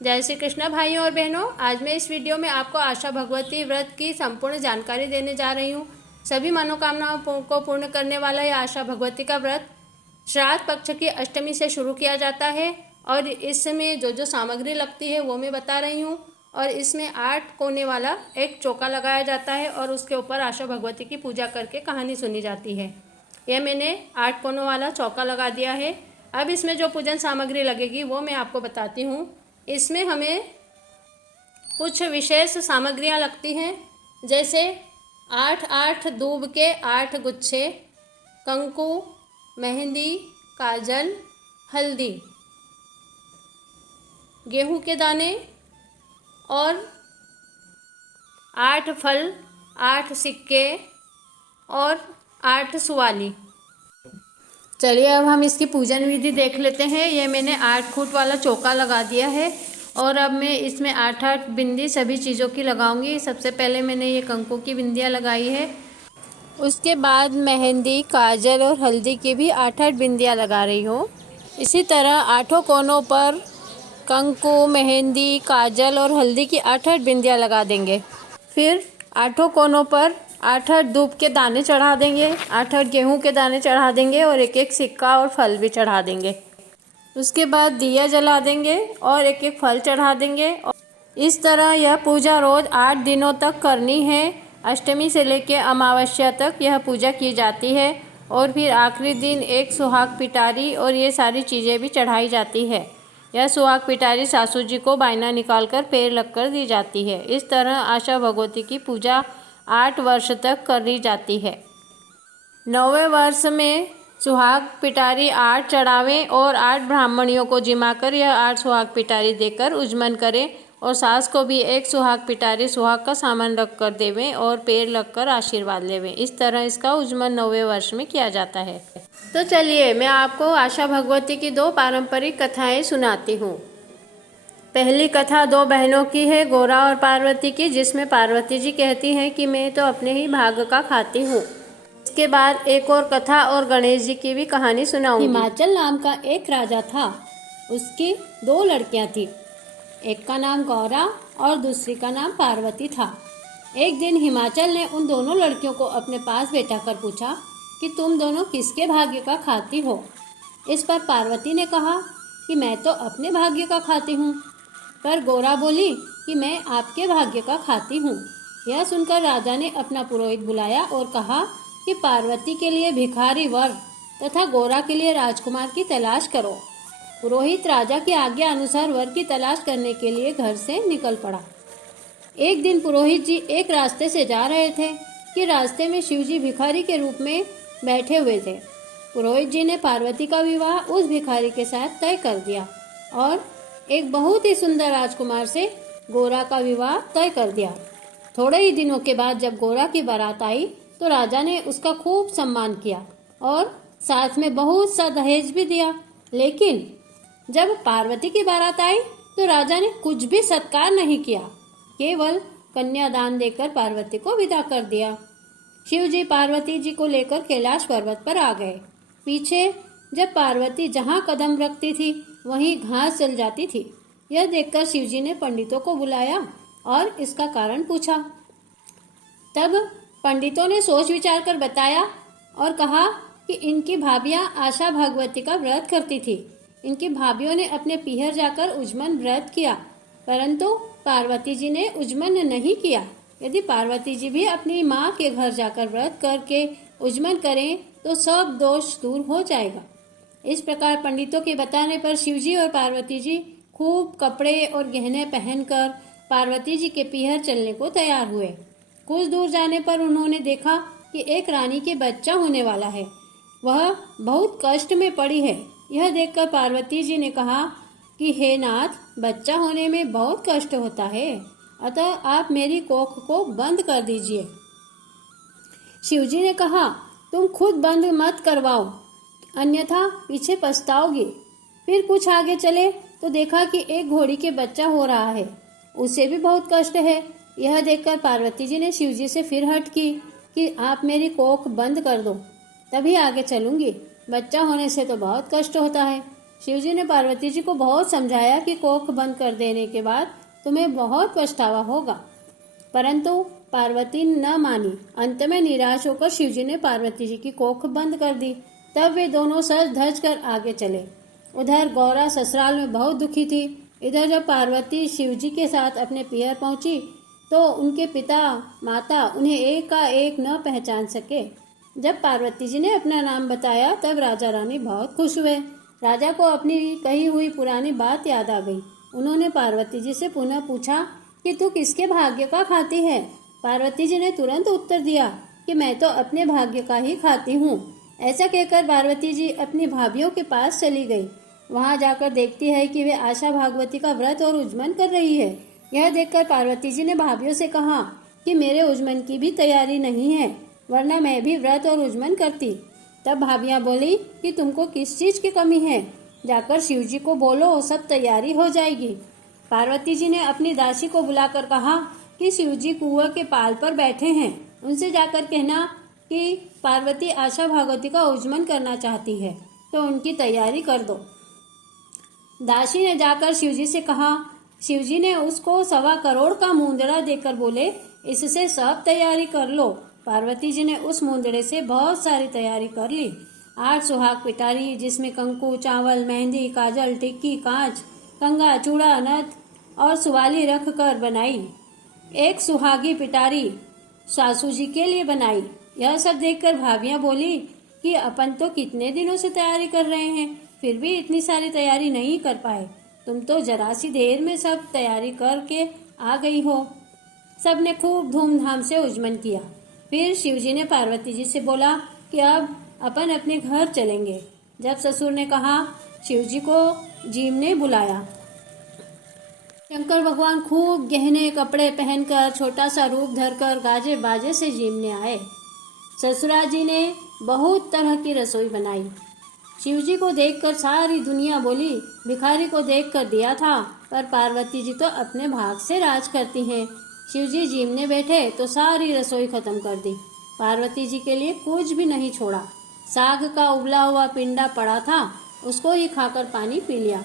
जय श्री कृष्ण भाइयों और बहनों। आज मैं इस वीडियो में आपको आशा भगवती व्रत की संपूर्ण जानकारी देने जा रही हूँ। सभी मनोकामनाओं को पूर्ण करने वाला यह आशा भगवती का व्रत श्राद्ध पक्ष की अष्टमी से शुरू किया जाता है और इसमें जो जो सामग्री लगती है वो मैं बता रही हूँ। और इसमें 8 कोने वाला एक चौका लगाया जाता है और उसके ऊपर आशा भगवती की पूजा करके कहानी सुनी जाती है। यह मैंने 8 कोनों वाला चौका लगा दिया है। अब इसमें जो पूजन सामग्री लगेगी वो मैं आपको बताती हूँ। इसमें हमें कुछ विशेष सामग्रियाँ लगती हैं, जैसे 8 दूब के 8 गुच्छे, कंकु, मेहंदी, काजल, हल्दी, गेहूं के दाने और 8 फल, 8 सिक्के और 8 सुवाली। चलिए अब हम इसकी पूजन विधि देख लेते हैं। ये मैंने 8 फुट वाला चौका लगा दिया है और अब मैं इसमें 8 बिंदी सभी चीज़ों की लगाऊंगी। सबसे पहले मैंने ये कंकु की बिंदियाँ लगाई है, उसके बाद मेहंदी, काजल और हल्दी की भी 8 बिंदियाँ लगा रही हूँ। इसी तरह 8 कोनों पर कंकु, मेहंदी, काजल और हल्दी की 8 बिंदियाँ लगा देंगे। फिर 8 कोनों पर 8 दूब के दाने चढ़ा देंगे, 8 गेहूं के दाने चढ़ा देंगे और एक एक सिक्का और फल भी चढ़ा देंगे। उसके बाद दिया जला देंगे और एक एक फल चढ़ा देंगे। इस तरह यह पूजा रोज 8 दिनों तक करनी है। अष्टमी से लेकर अमावस्या तक यह पूजा की जाती है और फिर आखिरी दिन एक सुहाग पिटारी और ये सारी चीज़ें भी चढ़ाई जाती है। यह सुहाग पिटारी सासू जी को बायना निकालकर पैर लगकर दी जाती है। इस तरह आशा भगवती की पूजा 8 वर्ष तक करी जाती है। 9वें वर्ष में सुहाग पिटारी 8 चढ़ावें और 8 ब्राह्मणियों को जिमाकर यह 8 सुहाग पिटारी देकर उजमन करें और सास को भी एक सुहाग पिटारी सुहाग का सामान रख कर देवें और पैर लगकर आशीर्वाद लेवें। इस तरह इसका उजमन 9वें वर्ष में किया जाता है। तो चलिए मैं आपको आशा भगवती की 2 पारंपरिक कथाएं सुनाती हूँ। पहली कथा 2 बहनों की है, गोरा और पार्वती की, जिसमें पार्वती जी कहती हैं कि मैं तो अपने ही भाग्य का खाती हूँ। इसके बाद एक और कथा और गणेश जी की भी कहानी सुनाऊंगी। हिमाचल नाम का एक राजा था। उसकी 2 लड़कियां थी। एक का नाम गौरा और दूसरी का नाम पार्वती था। एक दिन हिमाचल ने उन दोनों लड़कियों को अपने पास बैठाकर पूछा कि तुम दोनों किसके भाग्य का खाती हो। इस पर पार्वती ने कहा कि मैं तो अपने भाग्य का खाती हूँ। पर गौरा बोली कि मैं आपके भाग्य का खाती हूँ। यह सुनकर राजा ने अपना पुरोहित बुलाया और कहा कि पार्वती के लिए भिखारी वर तथा गौरा के लिए राजकुमार की तलाश करो। पुरोहित राजा की आज्ञा अनुसार वर की तलाश करने के लिए घर से निकल पड़ा। एक दिन पुरोहित जी एक रास्ते से जा रहे थे कि रास्ते में शिवजी भिखारी के रूप में बैठे हुए थे। पुरोहित जी ने पार्वती का विवाह उस भिखारी के साथ तय कर दिया और एक बहुत ही सुंदर राजकुमार से गोरा का विवाह तय कर दिया। थोड़े ही दिनों के बाद जब गोरा की बारात आई तो राजा ने उसका खूब सम्मान किया और साथ में बहुत सा दहेज भी दिया। लेकिन जब पार्वती की बारात आई तो राजा ने कुछ भी सत्कार नहीं किया, केवल कन्यादान देकर पार्वती को विदा कर दिया। शिव जी पार्वती जी को लेकर कैलाश पर्वत पर आ गए। पीछे जब पार्वती जहाँ कदम रखती थी वहीं घास जल जाती थी। यह देखकर शिवजी ने पंडितों को बुलाया और इसका कारण पूछा। तब पंडितों ने सोच विचार कर बताया और कहा कि इनकी भाभियां आशा भगवती का व्रत करती थी। इनकी भाभियों ने अपने पीहर जाकर उजमन व्रत किया, परंतु पार्वती जी ने उजमन नहीं किया। यदि पार्वती जी भी अपनी माँ के घर जाकर व्रत करके उजमन करें तो सब दोष दूर हो जाएगा। इस प्रकार पंडितों के बताने पर शिवजी और पार्वती जी खूब कपड़े और गहने पहनकर पार्वती जी के पीहर चलने को तैयार हुए। कुछ दूर जाने पर उन्होंने देखा कि एक रानी के बच्चा होने वाला है। वह बहुत कष्ट में पड़ी है। यह देखकर पार्वती जी ने कहा कि हे नाथ, बच्चा होने में बहुत कष्ट होता है, अतः आप मेरी कोख को बंद कर दीजिए। शिवजी ने कहा तुम खुद बंद मत करवाओ, अन्यथा पीछे पछताओगे। फिर कुछ आगे चले तो देखा कि एक घोड़ी के बच्चा हो रहा है, उसे भी बहुत कष्ट है। यह देखकर पार्वती जी ने शिवजी से फिर हट की कि आप मेरी कोख बंद कर दो, तभी आगे चलूंगी, बच्चा होने से तो बहुत कष्ट होता है। शिवजी ने पार्वती जी को बहुत समझाया कि कोख बंद कर देने के बाद तुम्हें बहुत पछतावा होगा, परंतु पार्वती न मानी। अंत में निराश होकर शिवजी ने पार्वती जी की कोख बंद कर दी। तब वे दोनों सज धज कर आगे चले। उधर गौरा ससुराल में बहुत दुखी थी। इधर जब पार्वती शिवजी के साथ अपने पियर पहुंची तो उनके पिता माता उन्हें एक का एक न पहचान सके। जब पार्वती जी ने अपना नाम बताया तब राजा रानी बहुत खुश हुए। राजा को अपनी कही हुई पुरानी बात याद आ गई। उन्होंने पार्वती जी से पुनः पूछा कि तू किसके भाग्य का खाती है। पार्वती जी ने तुरंत उत्तर दिया कि मैं तो अपने भाग्य का ही खाती हूँ। ऐसा कहकर पार्वती जी अपनी भाभियों के पास चली गई। वहां जाकर देखती है कि वे आशा भागवती का व्रत और उज्जमन कर रही है। यह देखकर पार्वती जी ने भाभियों से कहा कि मेरे उज्जमन की भी तैयारी नहीं है, वरना मैं भी व्रत और उज्जमन करती। तब भाभियां बोली कि तुमको किस चीज की कमी है, जाकर शिवजी को बोलो, सब तैयारी हो जाएगी। पार्वती जी ने अपनी दासी को बुलाकर कहा कि शिवजी कुआं के पाल पर बैठे हैं, उनसे जाकर कहना कि पार्वती आशा भागवती का उज्जमन करना चाहती है, तो उनकी तैयारी कर दो। दासी ने जाकर शिवजी से कहा। शिवजी ने उसको 1.25 करोड़ का मुंदड़ा देकर बोले, इससे सब तैयारी कर लो। पार्वती जी ने उस मुंदड़े से बहुत सारी तैयारी कर ली। 8 सुहाग पिटारी, जिसमें कंकु, चावल, मेहंदी, काजल, टिक्की, कांच, कंगा, चूड़ा, नथ और सुवाली रख कर बनाई। 1 सुहागी पिटारी सासू जी के लिए बनाई। यह सब देखकर भाभियां बोली कि अपन तो कितने दिनों से तैयारी कर रहे हैं, फिर भी इतनी सारी तैयारी नहीं कर पाए। तुम तो जरा सी देर में सब तैयारी करके आ गई हो। सबने खूब धूमधाम से उज्जमन किया। फिर शिवजी ने पार्वती जी से बोला कि अब अपन अपने घर चलेंगे। जब ससुर ने कहा, शिवजी को जीव ने बुलाया। शंकर भगवान खूब गहने कपड़े पहनकर छोटा सा रूप धरकर गाजे बाजे से जीवने आए। ससुरा जी ने बहुत तरह की रसोई बनाई। शिवजी को देखकर सारी दुनिया बोली, भिखारी को देखकर दिया था, पर पार्वती जी तो अपने भाग से राज करती हैं। शिवजी जीवने बैठे तो सारी रसोई खत्म कर दी। पार्वती जी के लिए कुछ भी नहीं छोड़ा। साग का उबला हुआ पिंडा पड़ा था, उसको ही खाकर पानी पी लिया।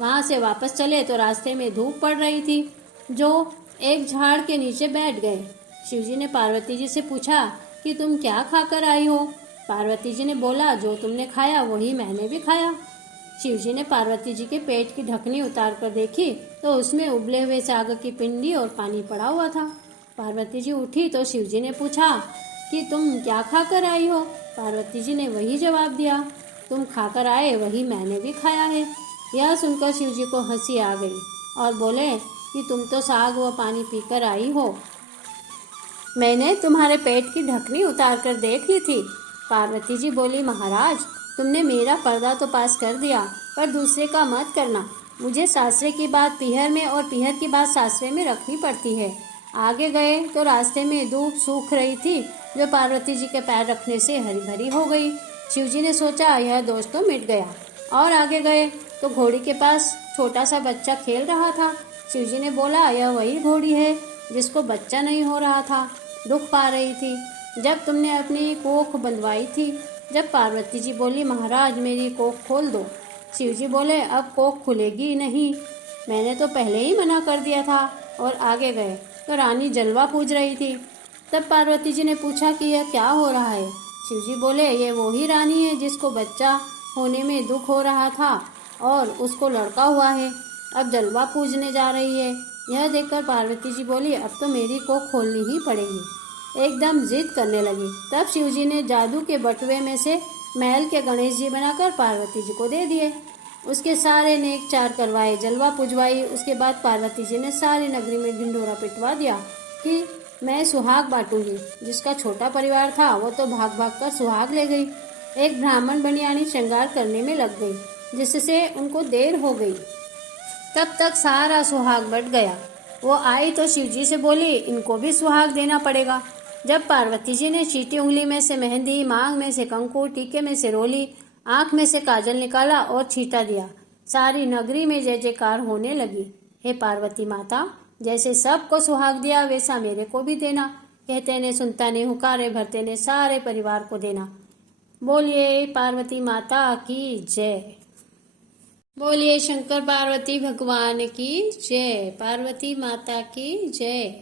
वहां से वापस चले तो रास्ते में धूप पड़ रही थी, जो एक झाड़ के नीचे बैठ गए। शिवजी ने पार्वती जी से पूछा कि तुम क्या खाकर आई हो। पार्वती जी ने बोला, जो तुमने खाया वही मैंने भी खाया। शिवजी ने पार्वती जी के पेट की ढकनी उतार कर देखी तो उसमें उबले हुए साग की पिंडी और पानी पड़ा हुआ था। पार्वती जी उठी तो शिवजी ने पूछा कि तुम क्या खाकर आई हो। पार्वती जी ने वही जवाब दिया, तुम खाकर आए वही मैंने भी खाया है। यह सुनकर शिवजी को हंसी आ गई और बोले कि तुम तो साग व पानी पीकर आई हो, मैंने तुम्हारे पेट की ढकनी उतार कर देख ली थी। पार्वती जी बोली, महाराज तुमने मेरा पर्दा तो पास कर दिया, पर दूसरे का मत करना। मुझे सासरे की बात पीहर में और पीहर की बात सासरे में रखनी पड़ती है। आगे गए तो रास्ते में धूप सूख रही थी, जो पार्वती जी के पैर रखने से हरी भरी हो गई। शिवजी ने सोचा यह दोष तो मिट गया, और आगे गए तो घोड़ी के पास छोटा सा बच्चा खेल रहा था। शिवजी ने बोला, यह वही घोड़ी है जिसको बच्चा नहीं हो रहा था, दुख पा रही थी जब तुमने अपनी कोख बंधवाई थी। जब पार्वती जी बोली, महाराज मेरी कोख खोल दो। शिवजी बोले, अब कोख खुलेगी नहीं, मैंने तो पहले ही मना कर दिया था। और आगे गए तो रानी जलवा पूज रही थी। तब पार्वती जी ने पूछा कि यह क्या हो रहा है। शिवजी बोले, ये वही रानी है जिसको बच्चा होने में दुख हो रहा था और उसको लड़का हुआ है, अब जलवा पूजने जा रही है। यह देखकर पार्वती जी बोली, अब तो मेरी कोख खोलनी ही पड़ेगी। एकदम जिद करने लगी। तब शिवजी ने जादू के बटुए में से महल के गणेश जी बनाकर पार्वती जी को दे दिए। उसके सारे नेक चार करवाए, जलवा पुजवाई। उसके बाद पार्वती जी ने सारी नगरी में ढिंढोरा पिटवा दिया कि मैं सुहाग बांटूंगी। जिसका छोटा परिवार था वो तो भाग भाग कर सुहाग ले गई। एक ब्राह्मण बनियानी श्रृंगार करने में लग गई, जिससे उनको देर हो गई। तब तक सारा सुहाग बट गया। वो आई तो शिवजी से बोली, इनको भी सुहाग देना पड़ेगा। जब पार्वती जी ने चीटी उंगली में से मेहंदी, मांग में से कंकु, टीके में से रोली, आंख में से काजल निकाला और छींटा दिया, सारी नगरी में जय जयकार होने लगी। हे पार्वती माता, जैसे सबको सुहाग दिया वैसा मेरे को भी देना। कहते ने सुनता ने, हुकारे भरते ने सारे परिवार को देना। बोलिए पार्वती माता की जय। बोलिए शंकर पार्वती भगवान की जय। पार्वती माता की जय।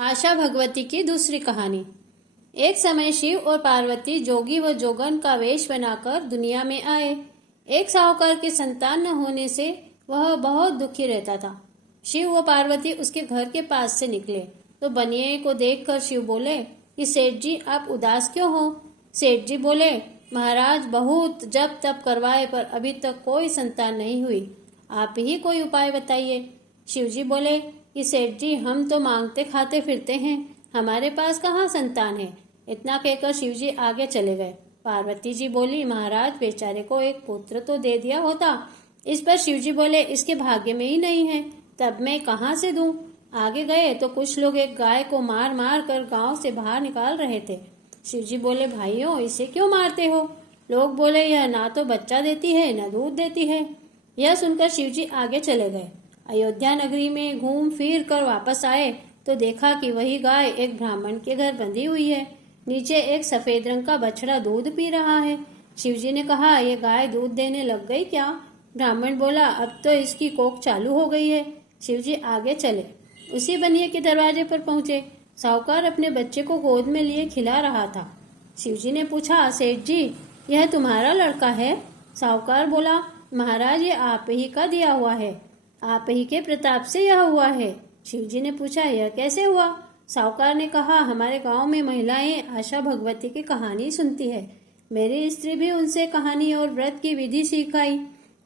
आशा भगवती की दूसरी कहानी। एक समय शिव और पार्वती जोगी व जोगन का वेश बनाकर दुनिया में आए। एक साहूकार की संतान न होने से वह बहुत दुखी रहता था। शिव व पार्वती उसके घर के पास से निकले तो बनिए को देखकर शिव बोले कि सेठ जी आप उदास क्यों हो। सेठ जी बोले महाराज बहुत जप तप करवाए पर अभी तक कोई संतान नहीं हुई, आप ही कोई उपाय बताइए। शिव जी बोले कि सेठ जी हम तो मांगते खाते फिरते हैं, हमारे पास कहाँ संतान है। इतना कहकर शिव जी आगे चले गए। पार्वती जी बोली महाराज बेचारे को एक पुत्र तो दे दिया होता। इस पर शिव जी बोले इसके भाग्य में ही नहीं है, तब मैं कहाँ से दूं। आगे गए तो कुछ लोग एक गाय को मार मार कर गांव से बाहर निकाल रहे थे। शिव जी बोले भाइयों इसे क्यों मारते हो। लोग बोले यह ना तो बच्चा देती है न दूध देती है। यह सुनकर शिव जी आगे चले गए। अयोध्या नगरी में घूम फिर कर वापस आए तो देखा कि वही गाय एक ब्राह्मण के घर बंधी हुई है। नीचे एक सफेद रंग का बछड़ा दूध पी रहा है। शिव जी ने कहा ये गाय दूध देने लग गई क्या। ब्राह्मण बोला अब तो इसकी कोख चालू हो गई है। शिव जी आगे चले। उसी बनिए के दरवाजे पर पहुंचे। साहूकार अपने बच्चे को गोद में लिए खिला रहा था। शिव जी ने पूछा सेठ जी यह तुम्हारा लड़का है। साहूकार बोला महाराज ये आप ही का दिया हुआ है, आप ही के प्रताप से यह हुआ है। शिव जी ने पूछा यह कैसे हुआ। साहूकार ने कहा हमारे गांव में महिलाएं आशा भगवती की कहानी सुनती है, मेरी स्त्री भी उनसे कहानी और व्रत की विधि सिखाई।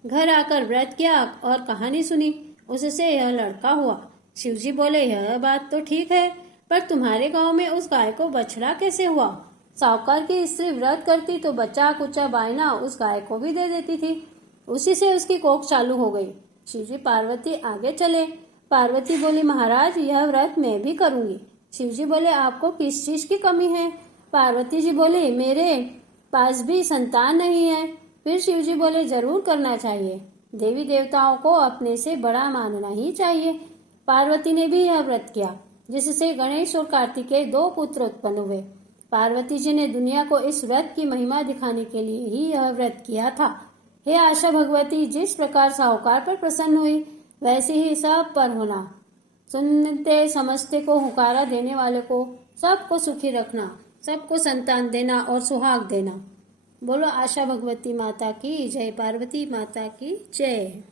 घर आकर व्रत किया और कहानी सुनी, उससे यह लड़का हुआ। शिव जी बोले यह बात तो ठीक है, पर तुम्हारे गांव में उस गाय को बछड़ा कैसे हुआ। साहूकार की स्त्री व्रत करती तो बच्चा कुचा बायना उस गाय को भी दे देती थी, उसी से उसकी कोख चालू हो गई। शिव जी पार्वती आगे चले। पार्वती बोली महाराज यह व्रत मैं भी करूंगी। शिव जी बोले आपको किस चीज की कमी है। पार्वती जी बोली मेरे पास भी संतान नहीं है। फिर शिव जी बोले जरूर करना चाहिए, देवी देवताओं को अपने से बड़ा मानना ही चाहिए। पार्वती ने भी यह व्रत किया जिससे गणेश और कार्तिकेय 2 पुत्र उत्पन्न हुए। पार्वती जी ने दुनिया को इस व्रत की महिमा दिखाने के लिए ही यह व्रत किया था। हे आशा भगवती जिस प्रकार साहूकार पर प्रसन्न हुई वैसे ही सब पर होना। सुनते समझते को हुकारा देने वाले को सबको सुखी रखना, सबको संतान देना और सुहाग देना। बोलो आशा भगवती माता की जय। पार्वती माता की जय।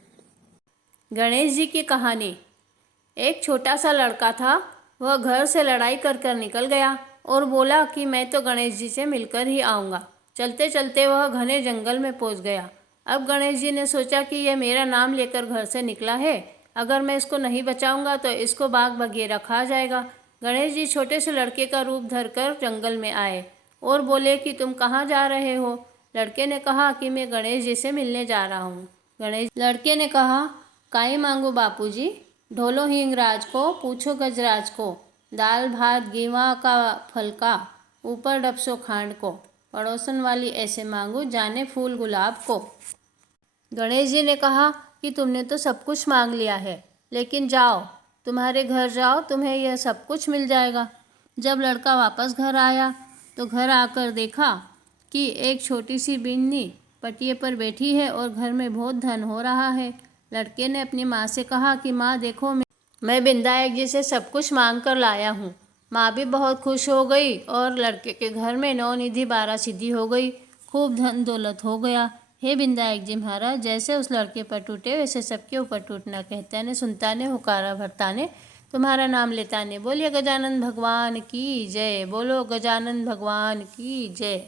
गणेश जी की कहानी। एक छोटा सा लड़का था, वह घर से लड़ाई कर कर निकल गया और बोला कि मैं तो गणेश जी से मिलकर ही आऊँगा। चलते चलते वह घने जंगल में पहुँच गया। अब गणेश जी ने सोचा कि यह मेरा नाम लेकर घर से निकला है, अगर मैं इसको नहीं बचाऊंगा तो इसको बाग बगीरा खा जाएगा। गणेश जी छोटे से लड़के का रूप धरकर जंगल में आए और बोले कि तुम कहाँ जा रहे हो। लड़के ने कहा कि मैं गणेश जी से मिलने जा रहा हूँ। लड़के ने कहा काई मांगू बापूजी, ढोलो हिंगराज को, पूछो गजराज को, दाल भात गेवा का फलका, ऊपर डबसो खांड को, पड़ोसन वाली ऐसे मांगू जाने फूल गुलाब को। गणेश जी ने कहा कि तुमने तो सब कुछ मांग लिया है, लेकिन जाओ तुम्हारे घर जाओ, तुम्हें यह सब कुछ मिल जाएगा। जब लड़का वापस घर आया तो घर आकर देखा कि एक छोटी सी बिन्नी पटिए पर बैठी है और घर में बहुत धन हो रहा है। लड़के ने अपनी माँ से कहा कि माँ देखो मैं विंदायक जी से सब कुछ मांग कर लाया हूँ। माँ भी बहुत खुश हो गई और लड़के के घर में 9 निधि 12 सिद्धि हो गई, खूब धन दौलत हो गया। हे विंदायक जी महाराज जैसे उस लड़के पर टूटे वैसे सबके ऊपर टूटना, कहता ने सुनता ने हुकारा भरता ने तुम्हारा नाम लेता ने। बोलिए गजानन भगवान की जय। बोलो गजानन भगवान की जय।